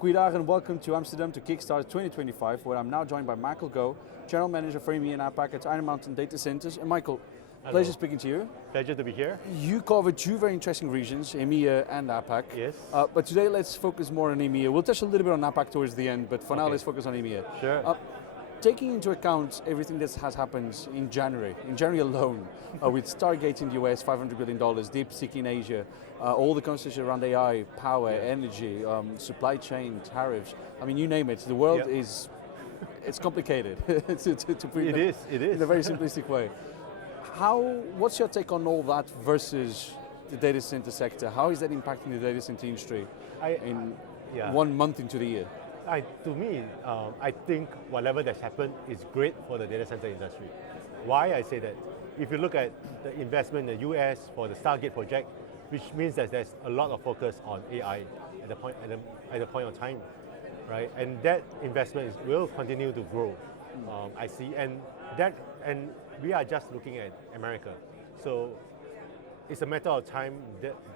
Goeiedag and welcome to Amsterdam to Kickstart 2025, where I'm now joined by Michael Goh, General Manager for EMEA and APAC at Iron Mountain Data Centers. And Michael, Hello. Pleasure speaking to you. Pleasure to be here. You cover two very interesting regions, EMEA and APAC. Yes. But today let's focus more on EMEA. We'll touch a little bit on APAC towards the end, but for now Okay. let's focus on EMEA. Sure. Taking into account everything that has happened in January alone, with Stargate in the US, $500 billion, DeepSeek in Asia, all the conversation around AI, power, energy, supply chain, tariffs, I mean, you name it, the world is, it's complicated to put It is. in a very simplistic way. What's your take on all that versus the data center sector? How is that impacting the data center industry in 1 month into the year? To me, I think whatever that's happened is great for the data center industry. Why I say that? If you look at the investment in the US for the Stargate project, which means that there's a lot of focus on AI at the point of time, right? And that investment will continue to grow. I see, and we are just looking at America, so it's a matter of time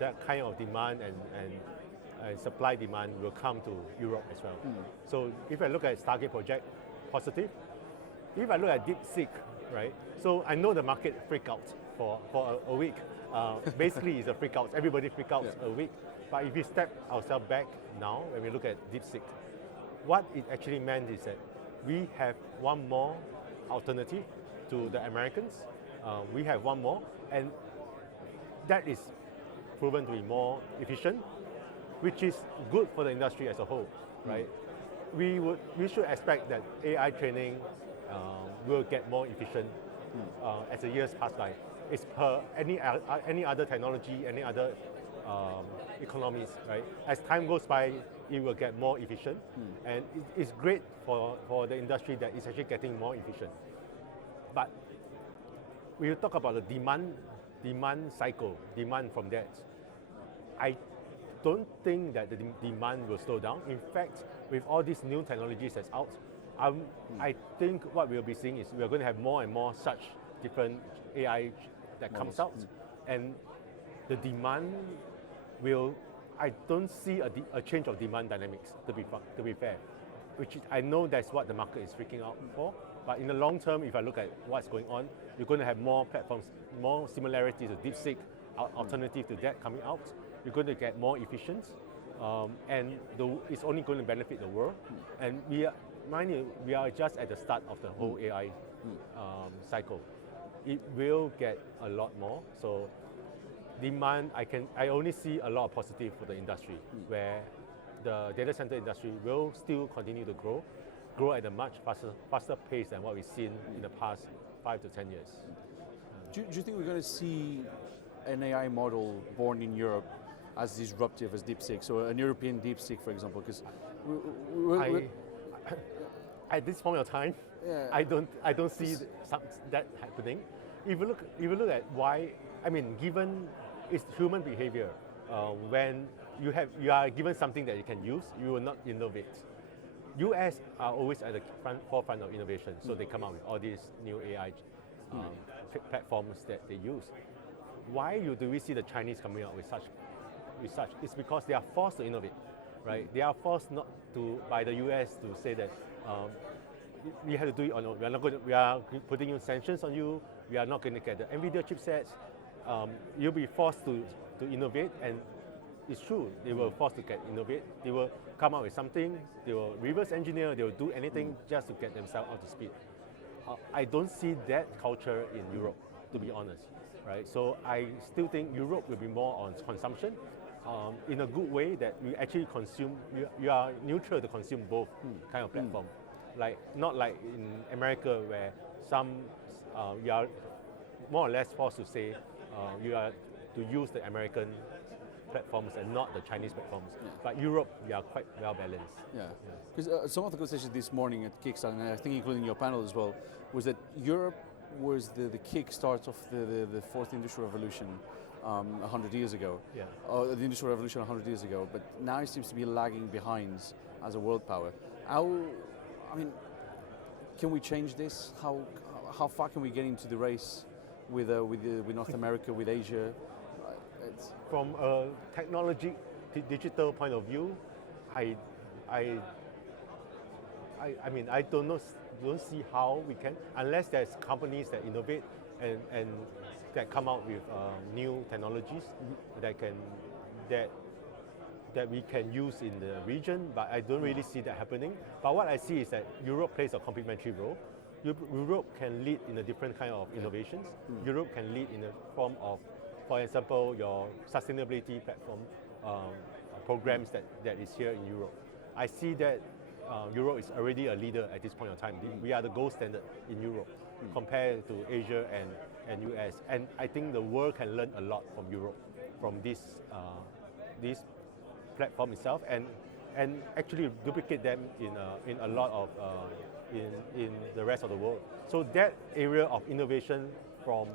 that kind of demand and supply demand will come to Europe as well. So if I look at Stargate project, positive. If I look at DeepSeek, right? So I know the market freak out for a week. Basically, it's a freak out. Everybody freak out a week. But if we step ourselves back now, when we look at DeepSeek, what it actually meant is that we have one more alternative to the Americans. We have one more, and that is proven to be more efficient, which is good for the industry as a whole, right? We should expect that AI training will get more efficient as the years pass by. It's per any other technology, any other economies, right? As time goes by, it will get more efficient, and it's great for the industry that it's actually getting more efficient. But we will talk about the demand cycle, demand from that. I don't think that the demand will slow down. In fact, with all these new technologies that's out, I think what we'll be seeing is we're going to have more and more such different AI that comes out, and the demand will. I don't see a change of demand dynamics, to be fair, which I know that's what the market is freaking out for. But in the long term, if I look at what's going on, you're going to have more platforms, more similarities to DeepSeek, alternative to that coming out. You're going to get more efficient, and it's only going to benefit the world. And mind you, we are just at the start of the whole AI cycle. It will get a lot more. So demand, I only see a lot of positive for the industry, where the data center industry will still continue to grow at a much faster pace than what we've seen in the past 5 to 10 years. Do you think we're going to see an AI model born in Europe as disruptive as DeepSeek? So an European DeepSeek, for example, because at this point of time, I don't see that happening. If you look at why, I mean, given it's human behavior, when you are given something that you can use, you will not innovate. US are always at the forefront of innovation, so they come out with all these new AI platforms that they use. Why do we see the Chinese coming out with such? It's because they are forced to innovate, right? They are forced not to by the US to say that we have to do it on. We are putting in sanctions on you. We are not going to get the NVIDIA chipsets. You'll be forced to innovate, and it's true. They were forced to innovate. They will come up with something. They will reverse engineer. They will do anything just to get themselves up to speed. I don't see that culture in Europe, to be honest, right? So I still think Europe will be more on consumption, in a good way that we actually consume. You are neutral to consume both kind of platform, not like in America where you are more or less forced to say you are to use the American platforms and not the Chinese platforms. But Europe, we are quite well balanced. Because some of the conversations this morning at Kickstart, and I think including your panel as well, was that Europe was the kickstart of the fourth industrial revolution 100 years ago. The industrial revolution 100 years ago, but now it seems to be lagging behind as a world power. Can we change this? How far can we get into the race with North America, with Asia? from a technology, digital point of view, I mean, I don't see how we can, unless there's companies that innovate and that come out with new technologies that we can use in the region, but I don't really see that happening. But what I see is that Europe plays a complementary role. Europe can lead in a different kind of innovations. Europe can lead in the form of, for example, your sustainability platform programs that is here in Europe. I see that Europe is already a leader at this point in time. We are the gold standard in Europe compared to Asia and US. And I think the world can learn a lot from Europe, from this platform itself, and actually duplicate them in a lot of in the rest of the world. So that area of innovation from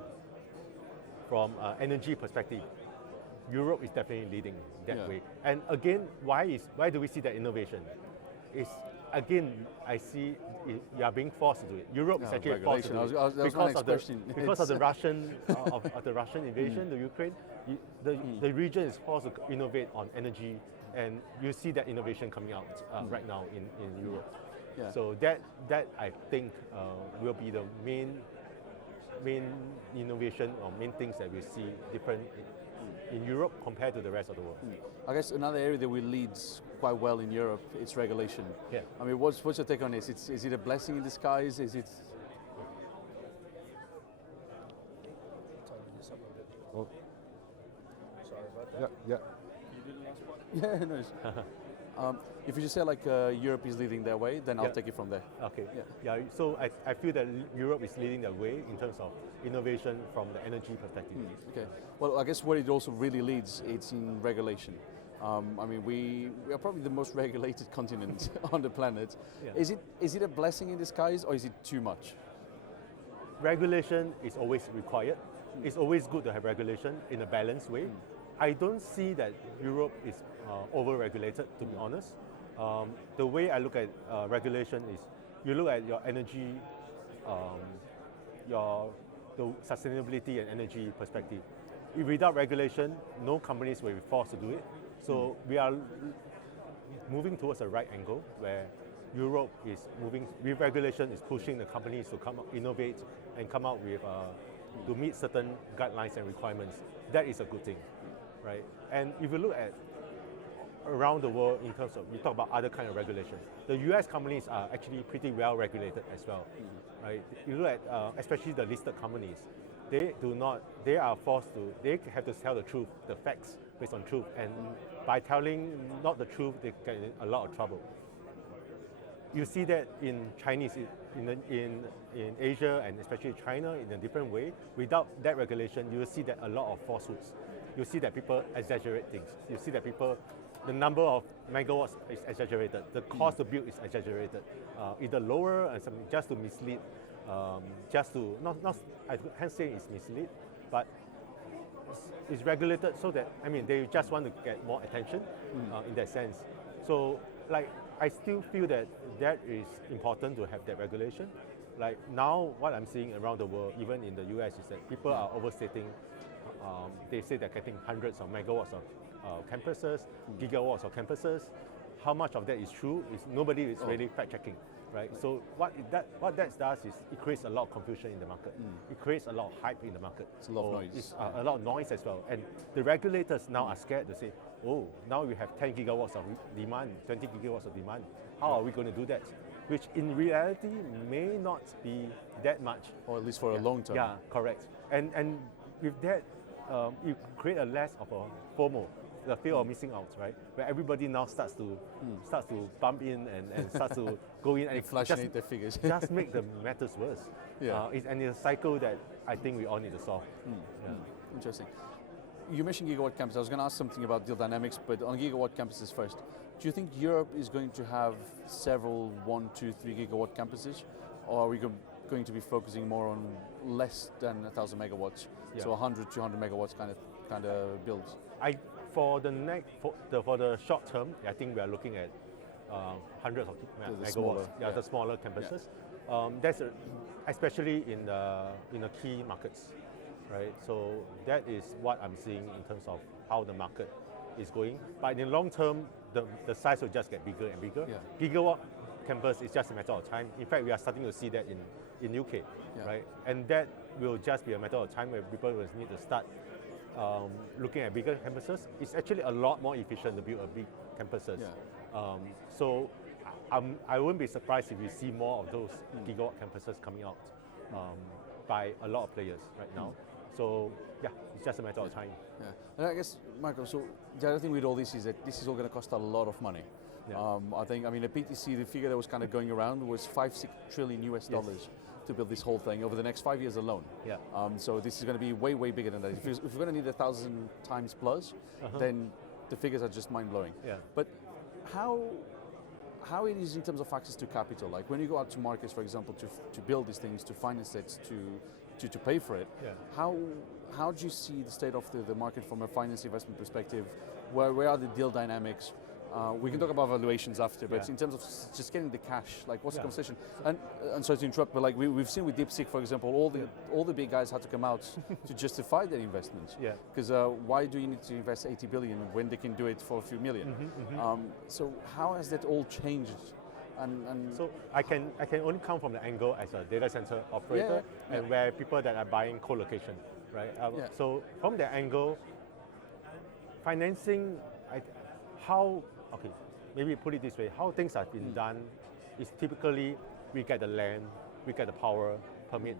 energy perspective, Europe is definitely leading that way. And again, why do we see that innovation? It's again, I see you are being forced to do it. Europe is actually forced to do it because of the Russian invasion to Ukraine. The region is forced to innovate on energy, and you see that innovation coming out right now in Europe. Yeah. So that I think will be the main innovation or main things that we see different in Europe compared to the rest of the world. I guess another area that we lead quite well in Europe is regulation. Yeah. I mean, what's your take on this? Is it a blessing in disguise? Is it? Oh. Sorry about that. Yeah. You did the last one? Yeah, no. If you just say like Europe is leading their way, then I'll take it from there. Okay. Yeah. So I feel that Europe is leading the way in terms of innovation from the energy perspective. Okay. Well, I guess where it also really leads, it's in regulation. I mean, we are probably the most regulated continent on the planet. Yeah. Is it a blessing in disguise, or is it too much? Regulation is always required. It's always good to have regulation in a balanced way. I don't see that Europe is over-regulated, to be honest. The way I look at regulation is, you look at your energy, the sustainability and energy perspective. If without regulation, no companies will be forced to do it. So we are moving towards a right angle where Europe is moving, with regulation, is pushing the companies to come up, innovate, and come out with, to meet certain guidelines and requirements. That is a good thing, right? And if you look at around the world in terms of, we talk about other kind of regulation, the US companies are actually pretty well regulated as well, right? You look at, especially the listed companies, they are forced to, they have to tell the truth, the facts based on truth, and by telling not the truth, they get in a lot of trouble. You see that in Chinese, in Asia, and especially China, in a different way. Without that regulation, you will see that a lot of falsehoods. You see that people exaggerate things. You see that the number of megawatts is exaggerated. The cost to build is exaggerated. Either lower and something just to mislead, I can't say it's mislead, but it's regulated so that, I mean, they just want to get more attention in that sense. So, like, I still feel that is important to have that regulation. Like now, what I'm seeing around the world, even in the US, is that people are overstating. They say they're getting hundreds of megawatts of campuses, gigawatts of campuses. How much of that is true? Nobody is really fact-checking, right? So what that does is it creates a lot of confusion in the market. It creates a lot of hype in the market. It's a lot of noise. It's a lot of noise as well. And the regulators now are scared to say, oh, now we have 10 gigawatts of demand, 20 gigawatts of demand. How are we going to do that? Which in reality may not be that much. Or at least for a long term. Yeah, correct. And with that, you create a less of a FOMO, the fear of missing out, right? Where everybody now starts to bump in and starts to go in and inflate the figures. Just make the matters worse. Yeah. And it's a cycle that I think we all need to solve. Interesting. You mentioned gigawatt campuses. I was going to ask something about deal dynamics, but on gigawatt campuses first. Do you think Europe is going to have several 1, 2, 3 gigawatt campuses, or are we going to be focusing more on less than 1,000 megawatts, so 100, 200 megawatts kind of builds? For the short term, I think we are looking at hundreds of megawatts. The smaller campuses. That's especially in the key markets, right? So that is what I'm seeing in terms of how the market is going. But in the long term, the size will just get bigger and bigger. Yeah. Gigawatt campus is just a matter of time. In fact, we are starting to see that in UK, right? And that will just be a matter of time where people will need to start looking at bigger campuses. It's actually a lot more efficient to build a big campuses. So I wouldn't be surprised if we see more of those gigawatt campuses coming out by a lot of players right now. So yeah, it's just a matter of time. Yeah. And I guess, Michael, so the other thing with all this is that this is all going to cost a lot of money. I think, the PTC, the figure that was kind of going around was $5-6 trillion US dollars to build this whole thing over the next 5 years alone. So this is going to be way, way bigger than that. If we're going to need 1,000 times plus, then the figures are just mind-blowing. But how it is in terms of access to capital? Like when you go out to markets, for example, to build these things, to finance it, to pay for it, how do you see the state of the market from a finance investment perspective? Where are the deal dynamics? We can talk about valuations after, but in terms of just getting the cash, like what's the conversation? And sorry to interrupt, but like we've seen with DeepSeek, for example, all the big guys had to come out to justify their investments. Because why do you need to invest 80 billion when they can do it for a few million? So how has that all changed? And so I can only come from the angle as a data center operator and where people that are buying co-location, right? So from the angle, financing, maybe put it this way, how things have been done is typically we get the land, we get the power permit.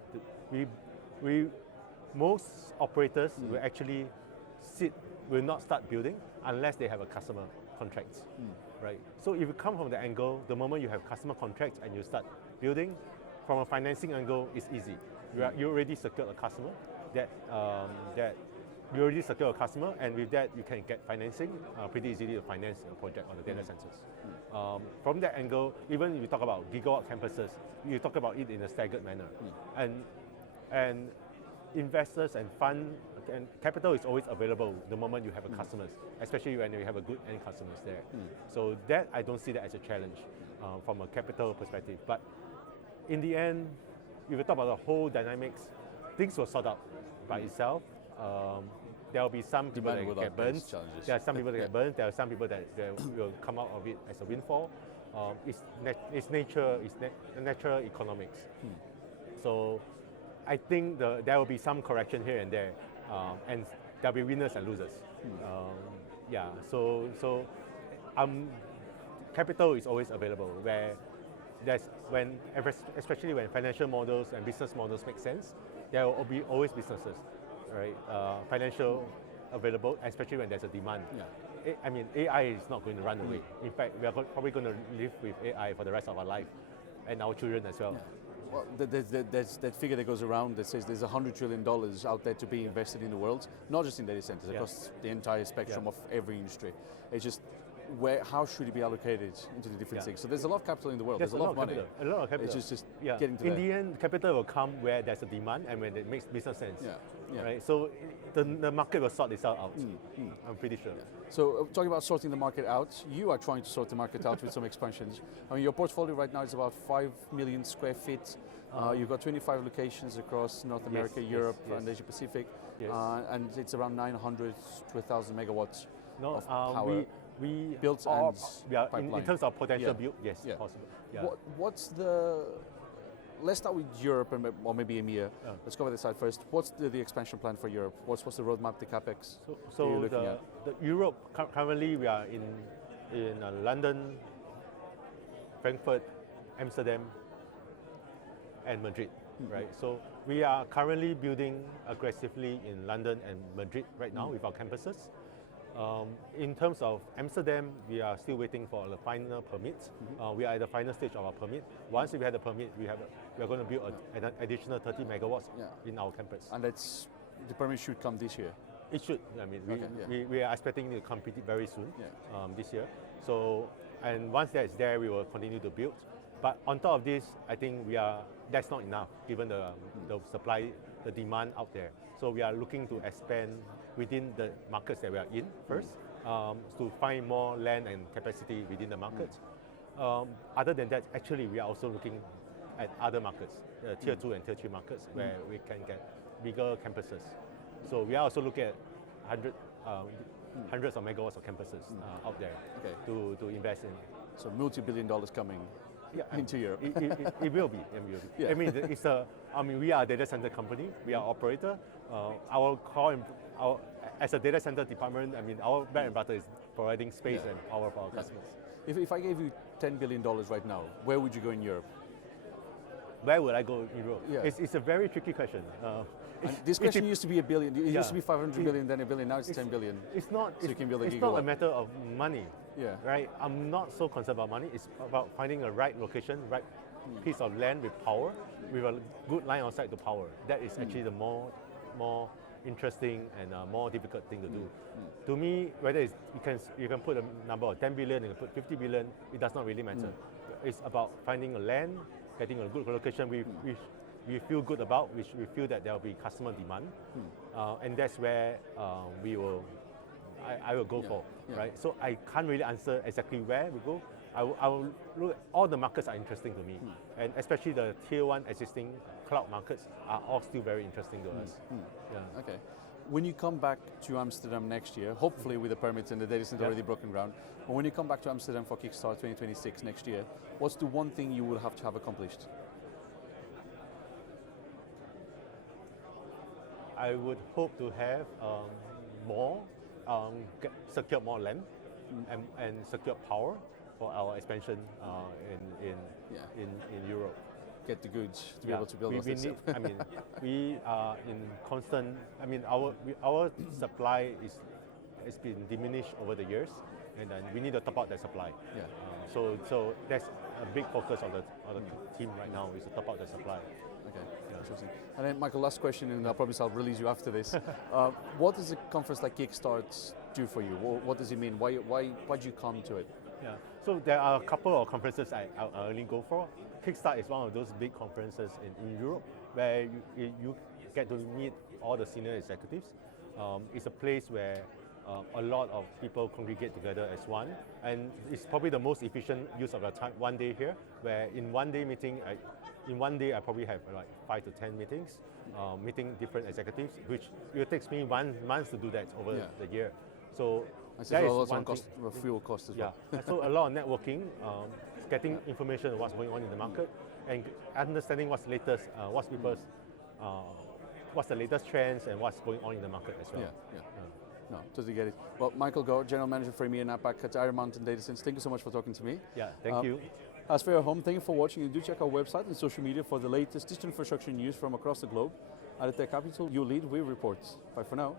Most operators will actually will not start building unless they have a customer contract, right? So if you come from the angle, the moment you have customer contracts and you start building, from a financing angle, it's easy. You already secured a customer and with that you can get financing pretty easily to finance a project on the data centers. From that angle, even if you talk about gigawatt campuses, you talk about it in a staggered manner. And investors and fund and capital is always available the moment you have a customers, especially when you have a good end customers there. So that I don't see that as a challenge from a capital perspective. But in the end, if you talk about the whole dynamics, things will sort out by itself. There will be some people that get burned. There are some people that get burned. There are some people that will come out of it as a windfall. It's nature. It's natural economics. So I think there will be some correction here and there, and there'll be winners and losers. So capital is always available especially when financial models and business models make sense. There will be always businesses, right? Financial available, especially when there's a demand. AI is not going to run away. In fact, we are probably going to live with AI for the rest of our life, and our children as well. Well, there's that figure that goes around that says there's $100 trillion out there to be invested in the world, not just in data centers, across the entire spectrum of every industry. It's just how should it be allocated into the different things? So there's a lot of capital in the world. There's a lot of money. A lot of capital. It's just getting to in the end, capital will come where there's a demand and when it makes business sense. Right? So the market will sort this out. I'm pretty sure. So talking about sorting the market out, you are trying to sort the market out with some expansions. I mean, your portfolio right now is about 5 million square feet. You've got 25 locations across North America, Europe, and Asia Pacific, and it's around 900 to 1,000 megawatts of power. We built and in terms of potential build, yes, possible. What's let's start with Europe or maybe EMEA. Let's cover this side first. What's the expansion plan for Europe? What's the roadmap, the capex? So the Europe currently we are in London, Frankfurt, Amsterdam, and Madrid, right? So we are currently building aggressively in London and Madrid right now with our campuses. In terms of Amsterdam, we are still waiting for the final permits. We are at the final stage of our permit. Once we have the permit, we are going to build an additional 30 megawatts in our campus. And the permit should come this year? It should. I mean, we are expecting to complete it very soon, this year. So, and once that's there, we will continue to build. But on top of this, I think that's not enough given the supply, the demand out there. So we are looking to expand within the markets that we are in first, to find more land and capacity within the markets. Other than that, actually we are also looking at other markets, tier 2 and tier 3 markets, where we can get bigger campuses. So we are also looking at hundreds of megawatts of campuses out there to invest in. So multi-billion dollars coming into Europe. It will be. Yeah. I mean, we are a data center company. We are operator. As a data center department, I mean, our bread and butter is providing space and power for our customers. If I gave you $10 billion right now, where would you go in Europe? Where would I go in Europe? Yeah. It's a very tricky question. And this question used to be $1 billion. It used to be 500 billion, then $1 billion. Now it's 10 billion. It's not. So you can build a it's gigawatt. not a matter of money. Yeah. Right. I'm not so concerned about money. It's about finding a right location, right piece of land with power, with a good line of sight to power. That is actually the more interesting and more difficult thing to do. To me, whether it's, you can put a number of 10 billion, you can put 50 billion, it does not really matter. It's about finding a land, getting a good location which we feel good about, which we feel that there will be customer demand, and that's where I will go for, right? So I can't really answer exactly where we go. I will look at all the markets are interesting to me, and especially the tier 1 existing cloud markets are all still very interesting to us. Yeah. Okay. When you come back to Amsterdam next year, hopefully with the permits and the data center already broken ground, but when you come back to Amsterdam for Kickstart 2026 next year, what's the one thing you will have to have accomplished? I would hope to have secure more land and secure power for our expansion in Europe. Get the goods to be able to build those. I mean, we are in constant. I mean, our supply has been diminished over the years, and then we need to top up that supply. Yeah. So that's a big focus of the team right now, is to top up the supply. Okay, interesting. And then, Michael, last question, and I promise I'll release you after this. What does a conference like Kickstart do for you? What does it mean? Why do you come to it? Yeah. So there are a couple of conferences I only go for. Kickstart is one of those big conferences in Europe where you get to meet all the senior executives. It's a place where a lot of people congregate together as one, and it's probably the most efficient use of your time. One day here, where in one day I probably have like 5 to 10 meetings, meeting different executives, which it takes me 1 month to do that over the year. So that is one cost, fuel cost as well. Yeah, so a lot of networking, getting information on what's going on in the market, and understanding what's latest, what's the latest trends and what's going on in the market as well. No, totally get it. Well, Michael Goh, General Manager for EMEA APAC at Iron Mountain Data Centers, thank you so much for talking to me. Yeah, thank you. As for your home, thank you for watching, and do check our website and social media for the latest digital infrastructure news from across the globe. At the Tech Capital, you lead, we report. Bye for now.